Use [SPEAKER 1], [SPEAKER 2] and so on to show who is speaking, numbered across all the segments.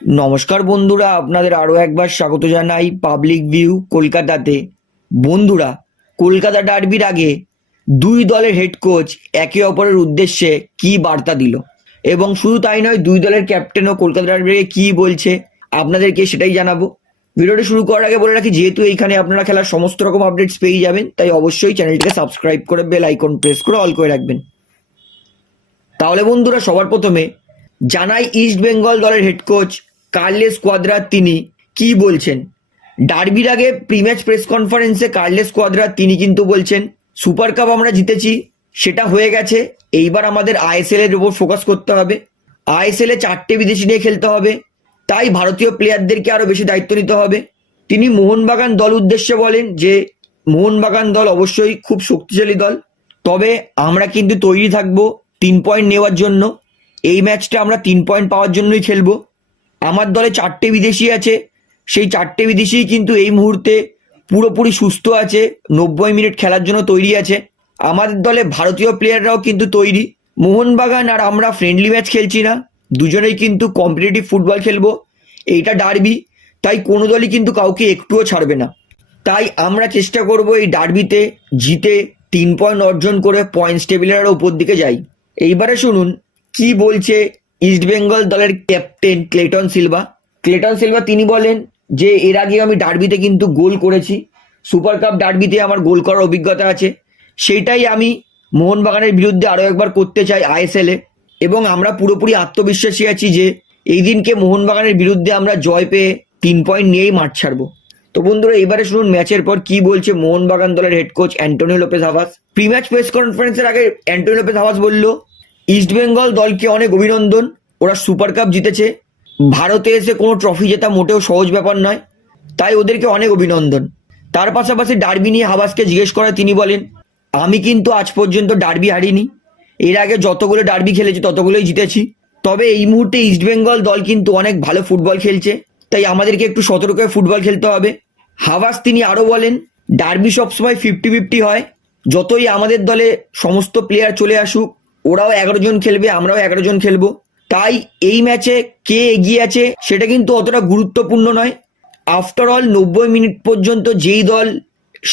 [SPEAKER 1] নমস্কার বন্ধুরা, আপনাদের আরও একবার স্বাগত জানাই পাবলিক ভিউ কলকাতাতে। বন্ধুরা, কলকাতা ডার্বির আগে দুই দলের হেড কোচ একে অপরের উদ্দেশ্যে কি বার্তা দিল? এবং শুধু তাই নয়, দুই দলের ক্যাপ্টেনও কলকাতা ডার্বির আগে কি বলছে, আপনাদেরকে সেটাই জানাব। ভিডিওটি শুরু করার আগে বলে রাখি, যেহেতু এইখানে আপনারা খেলার সমস্ত রকম আপডেটস পেয়ে যাবেন, তাই অবশ্যই চ্যানেলটিকে সাবস্ক্রাইব করে বেল আইকন প্রেস করে অল করে রাখবেন। তাহলে বন্ধুরা, সবার প্রথমে জানাই ইস্ট বেঙ্গল দলের হেড কোচ কার্লেস কোয়াদ্রা তিনি কি বলছেন? ডার্বির আগে প্রিম্যাচ প্রেস কনফারেন্সে কার্লেস কোয়াদ্রা তিনি কিন্তু বলছেন সুপার কাপ আমরা জিতেছি, সেটা হয়ে গেছে, এইবার আমাদের আইএসএল এর উপর ফোকাস করতে হবে। আইএসএল এ চারটে বিদেশি নিয়ে খেলতে হবে, তাই ভারতীয় প্লেয়ারদেরকে আরও বেশি দায়িত্ব নিতে হবে। তিনি মোহনবাগান দল উদ্দেশ্যে বলেন যে, মোহনবাগান দল অবশ্যই খুব শক্তিশালী দল, তবে আমরা কিন্তু তৈরি থাকব তিন পয়েন্ট নেওয়ার জন্য। এই ম্যাচটা আমরা তিন পয়েন্ট পাওয়ার জন্যই খেলব। আমার দলে চারটে বিদেশি আছে। সেই চারটে বিদেশি কিন্তু এই মুহূর্তে পুরোপুরি সুস্থ আছে, নব্বই মিনিট খেলার জন্য তৈরি আছে। আমাদের দলে ভারতীয় প্লেয়াররাও কিন্তু তৈরি। মোহনবাগান আর আমরা ফ্রেন্ডলি ম্যাচ খেলছি না। দুজনেই কিন্তু কম্পিটিটিভ ফুটবল খেলব। এইটা ডার্বি তাই কোনো দলই কিন্তু কাউকে একটুও ছাড়বে না। তাই আমরা চেষ্টা করব এই ডার্বিতে জিতে তিন পয়েন্ট অর্জন করে পয়েন্টস টেবিলের উপর দিকে যাই। এইবারে শুনুন, কি বলছে ইস্ট বেঙ্গল দলের captain Cleiton Silva Cleiton Silva তিনি বলেন যে, এর আগে আমি ডার্বিতে কিন্তু গোল করেছি। সুপার কাপ ডার্বিতে আমার গোল করার অভিজ্ঞতা আছে। সেইটাই আমি মোহনবাগানের বিরুদ্ধে আরও একবার করতে চাই আইএসএল এবং আমরা পুরোপুরি আত্মবিশ্বাসী আছি যে, এই দিনকে মোহনবাগানের বিরুদ্ধে আমরা জয় পেয়ে তিন পয়েন্ট নিয়েই মাঠ ছাড়বো। তো বন্ধুরা, এবারে শুনুন ম্যাচের পর কি বলছে মোহনবাগান দলের head coach Antonio Lopez Habas pre match press কনফারেন্সের আগে অ্যান্টনিও লোপেজ হাভাস বলল ইস্ট বেঙ্গল দলকে অনেক অভিনন্দন। ওরা সুপার কাপ জিতেছে। ভারতে এসে কোনো ট্রফি জেতা মোটেও সহজ ব্যাপার নয়। তাই ওদেরকে অনেক অভিনন্দন। তার পাশাপাশি ডার্বি নিয়ে হাবাসকে জিজ্ঞেস করায় তিনি বলেন, আমি কিন্তু আজ পর্যন্ত ডার্বি হারিনি। এর আগে যতগুলো ডার্বি খেলেছি, ততগুলোই জিতেছি। তবে এই মুহূর্তে ইস্টবেঙ্গল দল কিন্তু অনেক ভালো ফুটবল খেলছে। তাই আমাদেরকে একটু সতর্ক হয়ে ফুটবল খেলতে হবে। হাবাস তিনি আরও বলেন ডার্বি সবসময় ফিফটি ফিফটি হয়। যতই আমাদের দলে সমস্ত প্লেয়ার চলে আসুক ওরাও এগারো জন খেলবে, আমরাও এগারো জন খেলব। তাই এই ম্যাচে কে এগিয়ে আছে সেটা কিন্তু অতটা গুরুত্বপূর্ণ নয়। আফটার অল নব্বই মিনিট পর্যন্ত যেই দল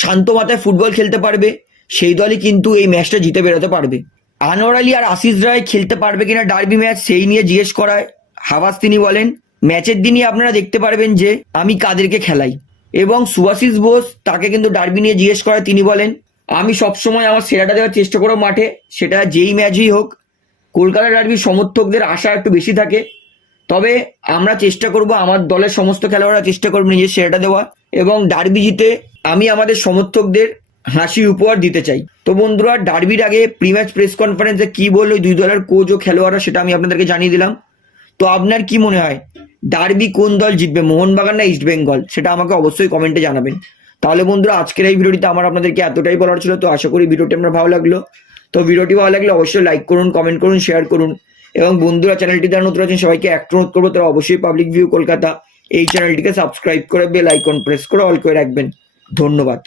[SPEAKER 1] শান্ত মাথায় ফুটবল খেলতে পারবে, সেই দলই কিন্তু এই ম্যাচটা জিতে বেরোতে পারবে। আনোয়ার আলী আর আশিস রায় খেলতে পারবে কিনা ডার্বি ম্যাচ, সেই নিয়ে জিজ্ঞেস করায় হাবাস তিনি বলেন, ম্যাচের দিনই আপনারা দেখতে পারবেন যে আমি কাদেরকে খেলাই। এবং সুভাশিস বোস তাকে কিন্তু ডার্বি নিয়ে জিজ্ঞেস করায়, তিনি বলেন আমি সবসময় আমার সেরাটা দেওয়ার চেষ্টা করব মাঠে। সেটা যেই ম্যাচই হোক কলকাতা ডার্বির সমর্থকদের আশা একটু বেশি থাকে। তবে আমরা চেষ্টা করব, আমার দলের সমস্ত খেলোয়াড়রা চেষ্টা করব নিজের সেরাটা দেওয়া এবং ডার্বি জিতে আমি আমাদের সমর্থকদের হাসি উপহার দিতে চাই। তো বন্ধুরা ডার্বির আগে প্রি ম্যাচ প্রেস কনফারেন্সে কি বলল দুই দলের কোচ ও খেলোয়াড়রা সেটা আমি আপনাদেরকে জানিয়ে দিলাম। তো আপনার কি মনে হয় ডার্বি কোন দল জিতবে, মোহনবাগান না ইস্ট বেঙ্গল সেটা আমাকে অবশ্যই কমেন্টে জানাবেন। তাহলে বন্ধুরা, আজকের এই ভিডিওটিতে আমার আপনাদেরকে এতটাই বলার ছিল, তো আশা করি ভিডিওটি আপনার ভালো লাগল। তো ভিডিওটি ভালো লাগলে অবশ্যই লাইক করুন কমেন্ট করুন শেয়ার করুন। এবং বন্ধুরা চ্যানেলটি যারা নতুন আছেন, সবাইকে একটা অনুরোধ করব, তারা অবশ্যই পাবলিক ভিউ কলকাতা এই চ্যানেলটিকে সাবস্ক্রাইব করে বেল আইকন প্রেস করে অল করে রাখবেন। ধন্যবাদ।